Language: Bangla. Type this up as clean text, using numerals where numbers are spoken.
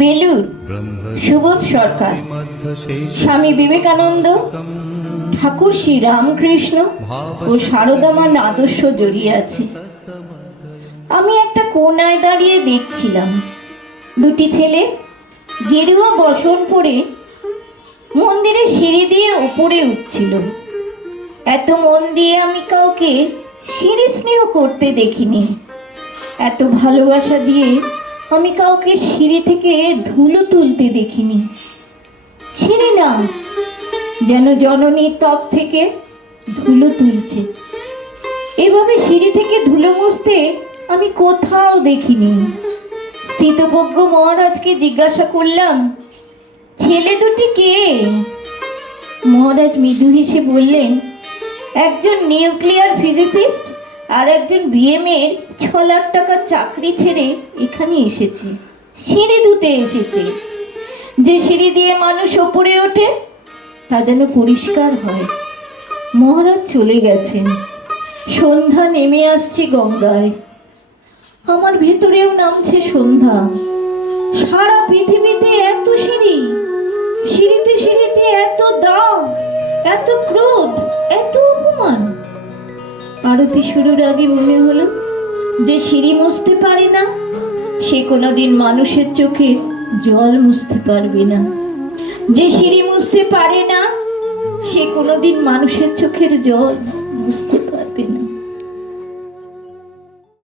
বেলুর সুবোধ সরকার, স্বামী বিবেকানন্দ, ঠাকুর শ্রী রামকৃষ্ণ ও সারদামার আদর্শ জড়িয়ে আছে। আমি একটা কোনায় দাঁড়িয়ে দেখছিলাম দুটি ছেলে গেরুয়া বসন পরে মন্দিরের সিঁড়ি দিয়ে উপরে উঠছিল। এত মন দিয়ে আমি কাউকে সিঁড়ি স্নেহ করতে দেখিনি, এত ভালোবাসা দিয়ে আমি কাউকে সিঁড়ি থেকে ধুলো তুলতে দেখিনি। সিঁড়ি না, যেন জননীর তপ থেকে ধুলো তুলছে। এভাবে সিঁড়ি থেকে ধুলো মুছতে আমি কোথাও দেখিনি। স্থিতপ্রজ্ঞ মহারাজকে জিজ্ঞাসা করলাম, ছেলে দুটি কে? মহারাজ মৃদু হেসে বললেন, একজন নিউক্লিয়ার ফিজিসিস্ট আর একজন বিএমের 6 লাখ টাকার চাকরি ছেড়ে এখানে এসেছে, সিঁড়ি ধুতে এসেছে। যে সিঁড়ি দিয়ে মানুষ ওপরে ওঠে তা যেন পরিষ্কার হয়। মহারাজ চলে গেছেন। সন্ধ্যা নেমে আসছে গঙ্গায়, আমার ভেতরেও নামছে সন্ধ্যা। সারা পৃথিবীতে এত সিঁড়ি, সিঁড়িতে সিঁড়িতে এত দাগ, এত ক্রোধ, এত অপমান। আরতি শুরুর আগে মনে হলো, যে সিঁড়ি মুছতে পারে না সে কোনোদিন মানুষের চোখে জল মুছতে পারবে না। যে সিঁড়ি মুছতে পারে না সে কোনোদিন মানুষের চোখের জল মুছতে পারবে না।